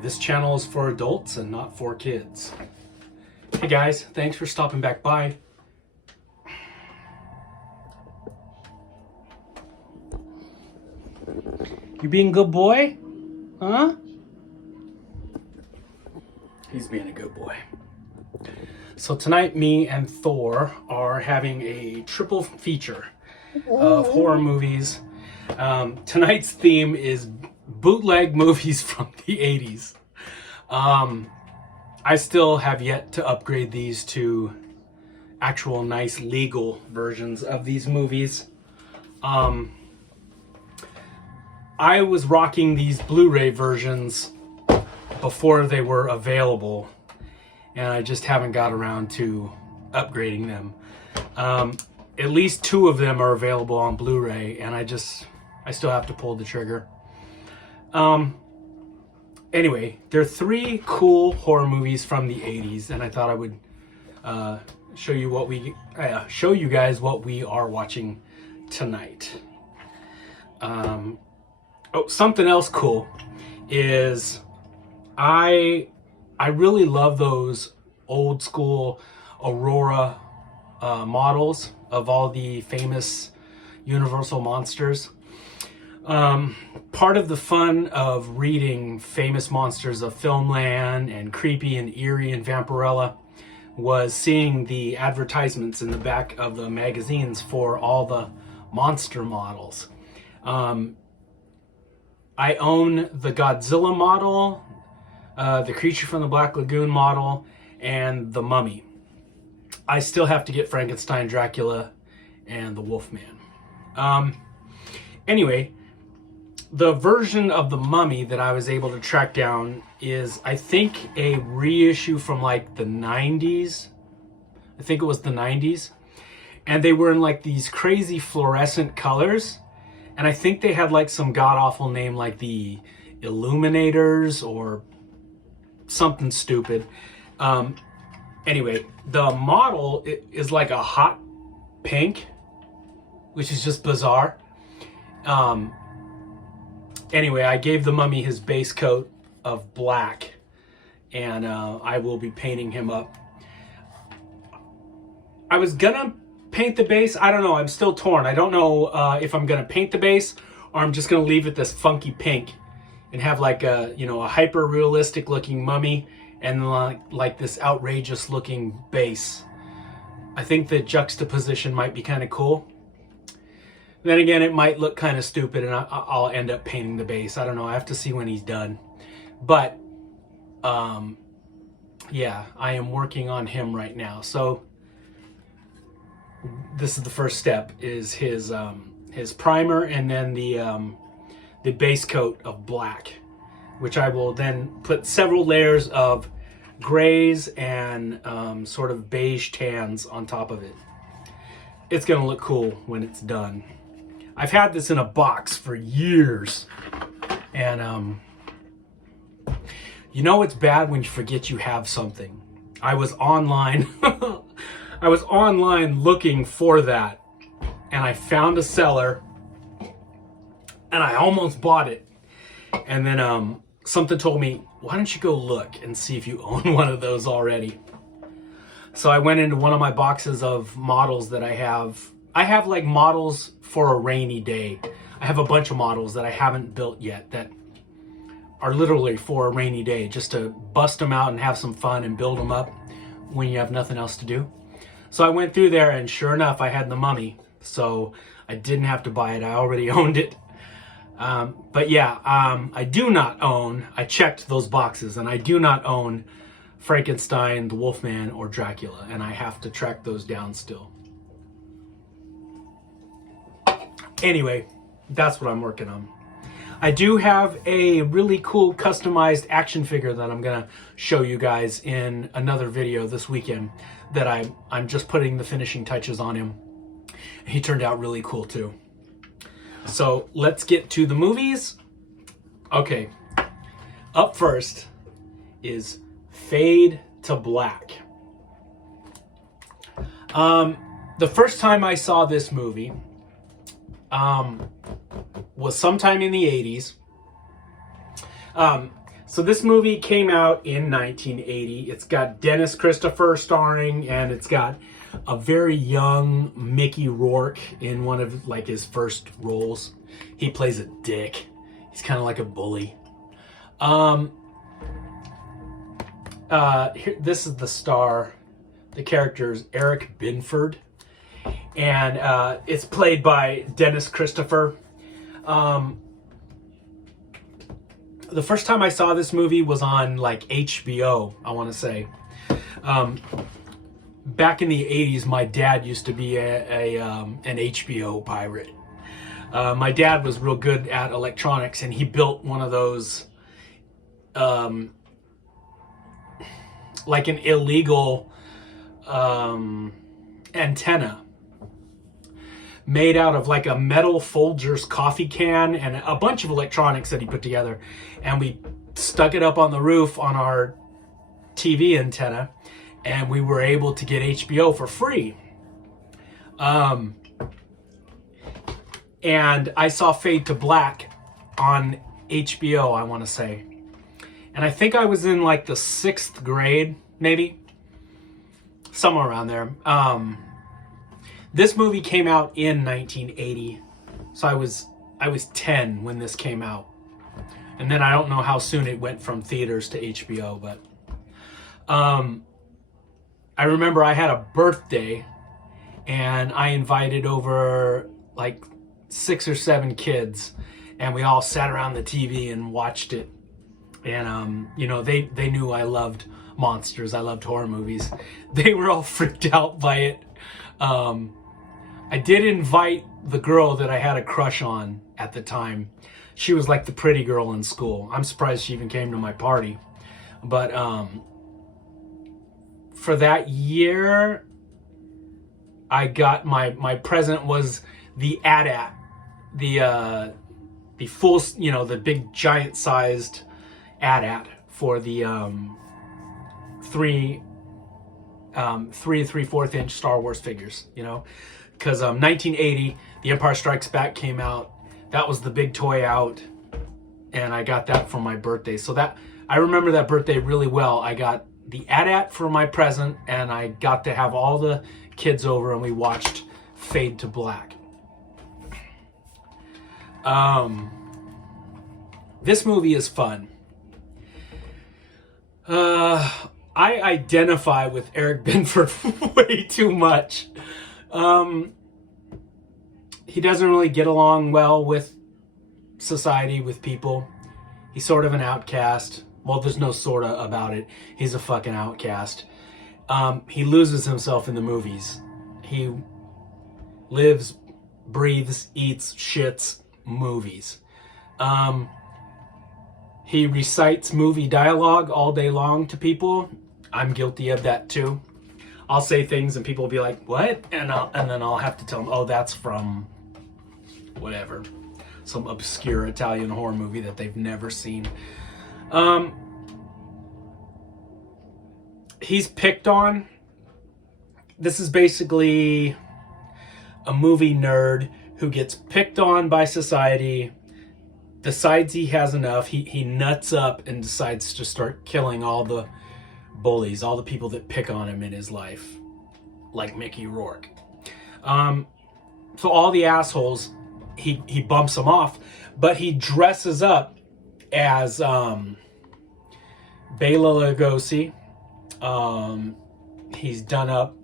This channel is for adults and not for kids. Hey guys, thanks for stopping back by. You being a good boy? Huh? He's being a good boy. So tonight, me and Thor are having a triple feature of horror movies. Tonight's theme is bootleg movies from the 80s. I still have yet to upgrade these to actual nice legal versions of these movies. I was rocking these Blu-ray versions before they were available, and I just haven't got around to upgrading them. At least 2 of them are available on Blu-ray, and I still have to pull the trigger. Anyway, there are 3 cool horror movies from the 80s, and I thought I would show you guys what we are watching tonight. Something else cool is I really love those old school Aurora models of all the famous Universal monsters. Part of the fun of reading famous monsters of Filmland and Creepy and Eerie and Vampirella was seeing the advertisements in the back of the magazines for all the monster models. I own the Godzilla model, the Creature from the Black Lagoon model, and the Mummy. I still have to get Frankenstein, Dracula, and the Wolfman. Anyway, the version of the Mummy that I was able to track down is, I think, a reissue from like the 90s. I think it was the 90s. And they were in like these crazy fluorescent colors. And I think they had like some god-awful name like the Illuminators or something stupid. Anyway, the model is like a hot pink, which is just bizarre. Anyway, I gave the Mummy his base coat of black, and I will be painting him up. I was gonna paint the base. I don't know. I'm still torn. I don't know if I'm gonna paint the base or I'm just gonna leave it this funky pink and have like a hyper realistic looking Mummy and like this outrageous looking base. I think the juxtaposition might be kind of cool. Then again, it might look kind of stupid and I'll end up painting the base. I don't know. I have to see when he's done. But yeah, I am working on him right now. So this is the first step, is his primer and then the base coat of black, which I will then put several layers of grays and sort of beige tans on top of it. It's gonna look cool when it's done. I've had this in a box for years, and it's bad when you forget you have something. I was online I was online looking for that, and I found a seller and I almost bought it, and then something told me, why don't you go look and see if you own one of those already. So I went into one of my boxes of models that I have like models for a rainy day. I have a bunch of models that I haven't built yet that are literally for a rainy day, just to bust them out and have some fun and build them up when you have nothing else to do. So I went through there, and sure enough, I had the Mummy, so I didn't have to buy it. I already owned it. But yeah, I do not own, I checked those boxes, and I do not own Frankenstein, the Wolfman, or Dracula, and I have to track those down still. Anyway, that's what I'm working on. I do have a really cool customized action figure that I'm gonna show you guys in another video this weekend that I'm just putting the finishing touches on him. He turned out really cool too. So let's get to the movies. Okay, up first is Fade to Black. The first time I saw this movie was sometime in the 80s. So this movie came out in 1980. It's got Dennis Christopher starring, and it's got a very young Mickey Rourke in one of like his first roles. He plays a dick. He's kind of like a bully. This is the star. The character is Eric Binford, and it's played by Dennis Christopher. The first time I saw this movie was on like HBO, I want to say. Back in the 80s, my dad used to be an HBO pirate. My dad was real good at electronics, and he built one of those, like an illegal antenna made out of like a metal Folgers coffee can and a bunch of electronics that he put together. And we stuck it up on the roof on our TV antenna, and we were able to get HBO for free. And I saw Fade to Black on HBO, I want to say. And I think I was in like the 6th grade, maybe. Somewhere around there. This movie came out in 1980. So I was 10 when this came out. And then I don't know how soon it went from theaters to HBO, but I remember I had a birthday and I invited over like 6 or 7 kids, and we all sat around the TV and watched it. And you know, they knew I loved monsters, I loved horror movies. They were all freaked out by it. I did invite the girl that I had a crush on at the time. She was like the pretty girl in school. I'm surprised she even came to my party. But for that year, I got my present was the AT-AT, the full, you know, the big giant sized AT-AT for the 3 3/4 inch Star Wars figures, you know, because 1980, The Empire Strikes Back came out. That was the big toy out, and I got that for my birthday. So that, I remember that birthday really well. I got the AT-AT for my present, and I got to have all the kids over, and we watched Fade to Black. This movie is fun. I identify with Eric Binford way too much. He doesn't really get along well with society, with people. He's sort of an outcast. Well, there's no sorta about it. He's a fucking outcast. He loses himself in the movies. He lives, breathes, eats, shits movies. He recites movie dialogue all day long to people. I'm guilty of that too. I'll say things and people will be like, what? And then I'll have to tell them, oh, that's from whatever. Some obscure Italian horror movie that they've never seen. He's picked on. This is basically a movie nerd who gets picked on by society, decides he has enough, he nuts up and decides to start killing all the bullies, all the people that pick on him in his life, like Mickey Rourke. So all the assholes, he bumps them off, but he dresses up as Bela Lugosi. He's done up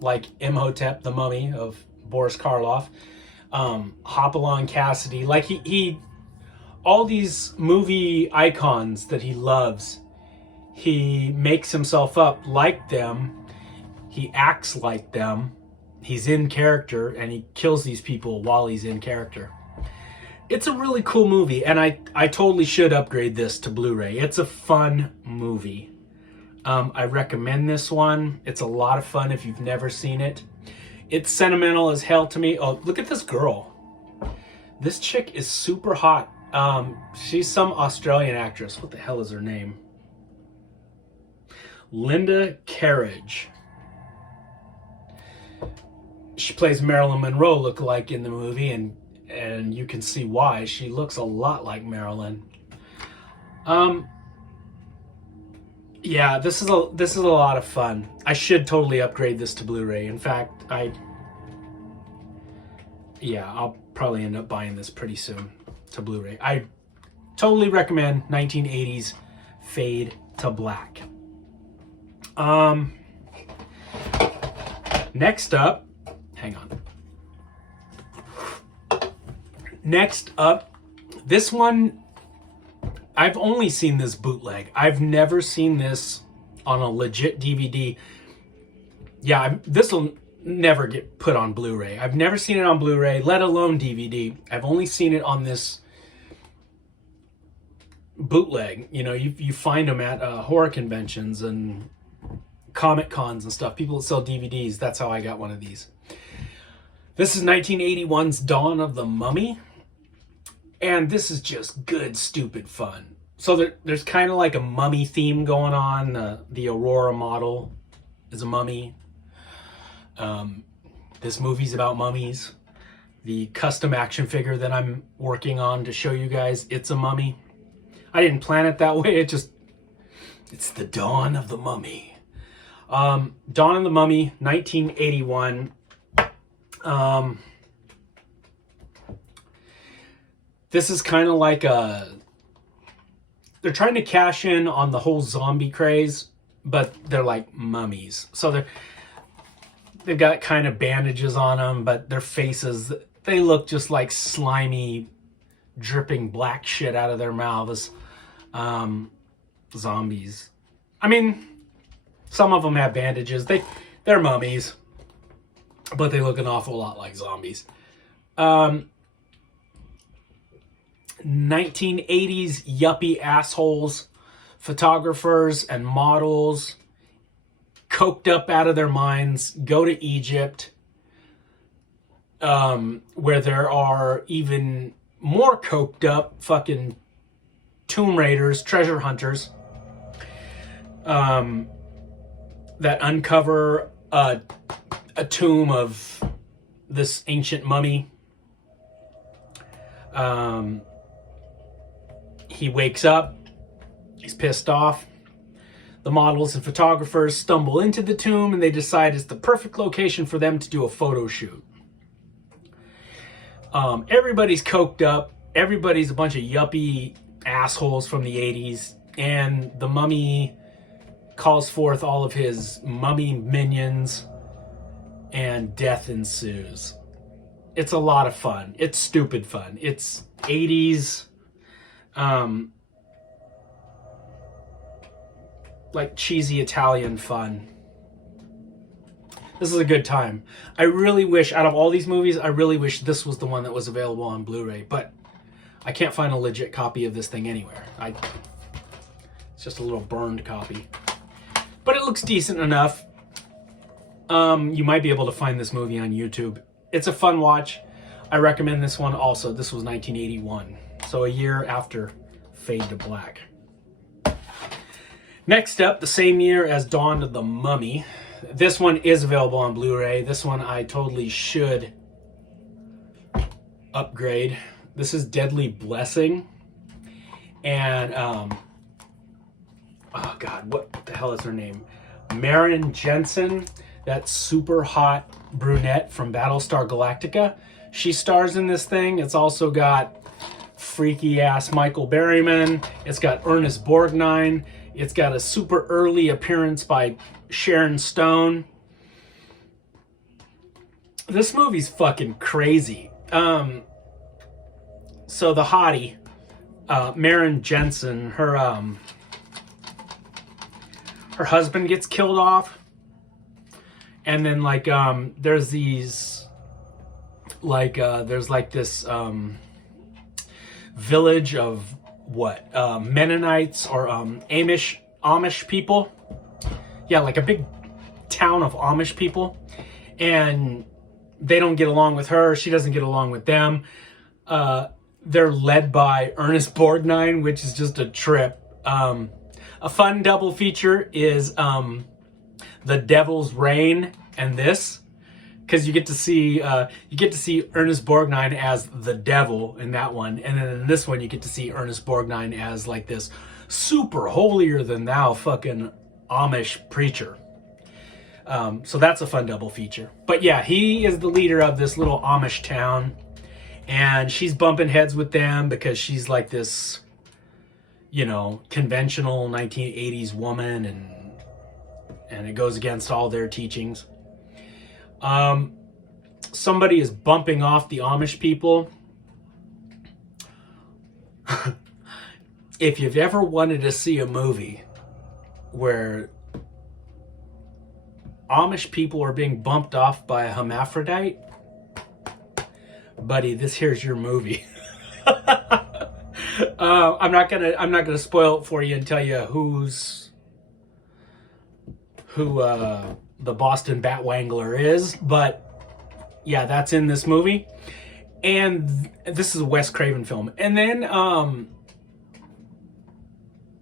like Imhotep, the mummy of Boris Karloff. Hopalong Cassidy, like he all these movie icons that he loves, he makes himself up like them, he acts like them, he's in character, and he kills these people while he's in character. It's a really cool movie, and I totally should upgrade this to Blu-ray. It's a fun movie. I recommend this one. It's a lot of fun if you've never seen it. It's sentimental as hell to me. Oh, look at this girl. This chick is super hot. She's some Australian actress. What the hell is her name? Linda Carriage. She plays Marilyn Monroe look-alike in the movie, and you can see why. She looks a lot like Marilyn. Yeah, this is a lot of fun. I should totally upgrade this to Blu-ray. In fact, I'll probably end up buying this pretty soon to Blu-ray. I totally recommend 1980s Fade to Black. Next up, hang on. Next up, this one, I've only seen this bootleg. I've never seen this on a legit DVD. Yeah, this will never get put on Blu-ray. I've never seen it on Blu-ray, let alone DVD. I've only seen it on this bootleg. You know, you find them at horror conventions and comic cons and stuff. People that sell DVDs, that's how I got one of these. This is 1981's Dawn of the Mummy. And this is just good, stupid fun. So there's kind of like a mummy theme going on. The Aurora model is a mummy. This movie's about mummies. The custom action figure that I'm working on to show you guys, it's a mummy. I didn't plan it that way. It's the Dawn of the Mummy. Dawn of the Mummy, 1981. This is kind of like they're trying to cash in on the whole zombie craze, but they're like mummies. So they've got kind of bandages on them, but their faces, they look just like slimy, dripping black shit out of their mouths. Zombies. I mean, some of them have bandages. They're mummies, but they look an awful lot like zombies. 1980s yuppie assholes, photographers and models, coked up out of their minds, go to Egypt, where there are even more coked up fucking tomb raiders, treasure hunters, that uncover a tomb of this ancient mummy. He wakes up, he's pissed off. The models and photographers stumble into the tomb and they decide it's the perfect location for them to do a photo shoot. Everybody's coked up, everybody's a bunch of yuppie assholes from the 80s, and the mummy calls forth all of his mummy minions, and death ensues. It's a lot of fun. It's stupid fun. It's 80s, like cheesy Italian fun. This is a good time. I really wish, out of all these movies, I really wish this was the one that was available on Blu-ray, but I can't find a legit copy of this thing anywhere. It's just a little burned copy. But it looks decent enough. You might be able to find this movie on YouTube. It's a fun watch. I recommend this one also. This was 1981, so a year after Fade to Black. Next up, the same year as Dawn of the Mummy. This one is available on Blu-ray. This one I totally should upgrade. This is Deadly Blessing. And, oh God, what the hell is her name? Maren Jensen, that super hot brunette from Battlestar Galactica. She stars in this thing. It's also got freaky ass Michael Berryman. It's got Ernest Borgnine. It's got a super early appearance by Sharon Stone. This movie's fucking crazy. So the hottie, Maren Jensen, her husband gets killed off, and then like there's these there's like this village of what Mennonites or Amish people. Yeah, like a big town of Amish people, and they don't get along with her. She doesn't get along with them. They're led by Ernest Borgnine, which is just a trip. A fun double feature is The Devil's Reign and this, because you get to see Ernest Borgnine as the devil in that one, and then in this one you get to see Ernest Borgnine as like this super holier than thou fucking Amish preacher. So that's a fun double feature. But yeah, he is the leader of this little Amish town, and she's bumping heads with them because she's like this, you know, conventional 1980s woman, and it goes against all their teachings. Somebody is bumping off the Amish people. If you've ever wanted to see a movie where Amish people are being bumped off by a hermaphrodite, buddy, this here's your movie. I'm not gonna spoil it for you and tell you who the Boston Batwangler is, but yeah, that's in this movie. And this is a Wes Craven film. And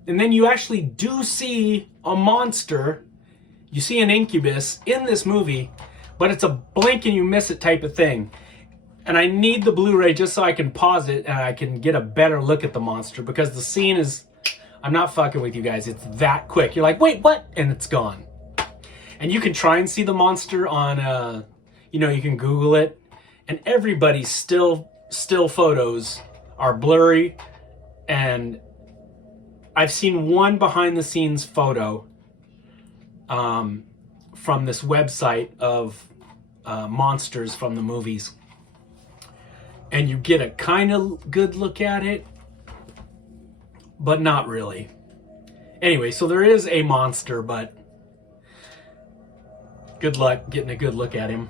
then you actually do see a monster. You see an incubus in this movie, but it's a blink and you miss it type of thing. And I need the Blu-ray just so I can pause it and I can get a better look at the monster, because the scene is, I'm not fucking with you guys, it's that quick. You're like, wait, what? And it's gone. And you can try and see the monster on, you know, you can Google it, and everybody's still photos are blurry. And I've seen one behind the scenes photo from this website of monsters from the movies, and you get a kind of good look at it, but not really. Anyway, so there is a monster, but good luck getting a good look at him.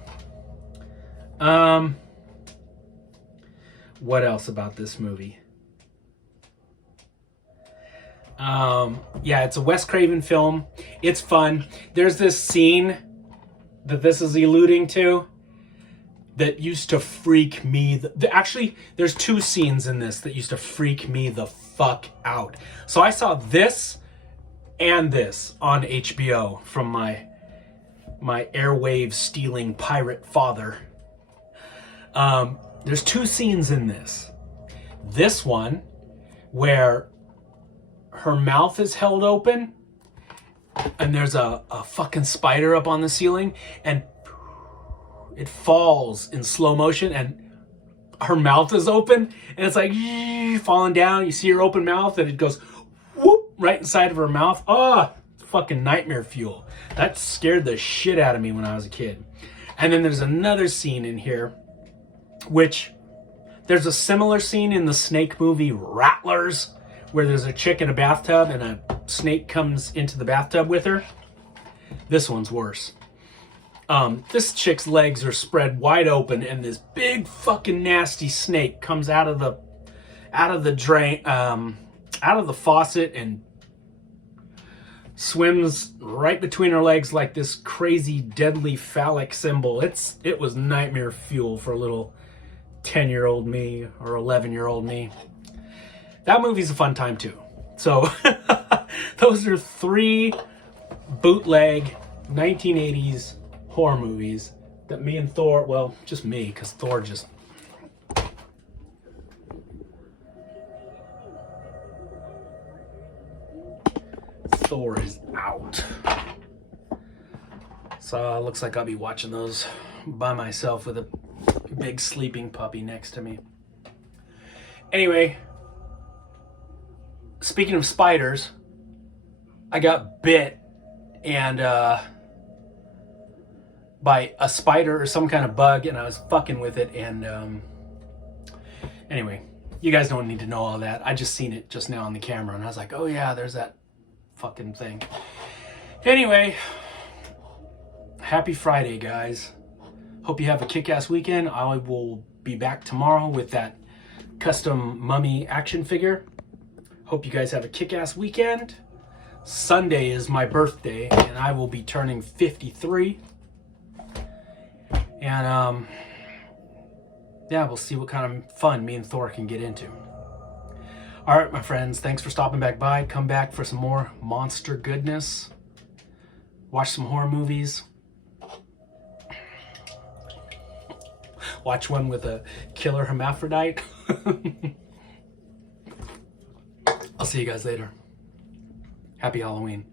What else about this movie? Yeah, it's a Wes Craven film. It's fun. There's this scene that this is alluding to that used to freak me. Actually, there's two scenes in this that used to freak me the fuck out. So I saw this and this on HBO from my airwave stealing pirate father. There's two scenes in this. This one where her mouth is held open and there's a fucking spider up on the ceiling, and it falls in slow motion and her mouth is open and it's like falling down. You see her open mouth and it goes whoop right inside of her mouth. Fucking nightmare fuel. That scared the shit out of me when I was a kid. And then there's another scene in here, which there's a similar scene in the snake movie Rattlers, where there's a chick in a bathtub and a snake comes into the bathtub with her. This one's worse. This chick's legs are spread wide open and this big fucking nasty snake comes out of the drain, out of the faucet, and swims right between her legs like this crazy deadly phallic symbol. It was nightmare fuel for a little 10-year-old me or 11-year-old me. That movie's a fun time too. So those are three bootleg 1980s horror movies that me and Thor, well, just me, because Thor just... Thor is out. So looks like I'll be watching those by myself with a big sleeping puppy next to me. Anyway, speaking of spiders, I got bit and by a spider or some kind of bug, and I was fucking with it, and anyway, you guys don't need to know all that. I just seen it just now on the camera and I was like, oh yeah, there's that fucking thing. Anyway, happy Friday, guys. Hope you have a kick-ass weekend. I will be back tomorrow with that custom mummy action figure. Hope you guys have a kick-ass weekend. Sunday is my birthday and I will be turning 53. And yeah, we'll see what kind of fun me and Thor can get into. All right, my friends, thanks for stopping back by. Come back for some more monster goodness. Watch some horror movies. Watch one with a killer hermaphrodite. I'll see you guys later. Happy Halloween.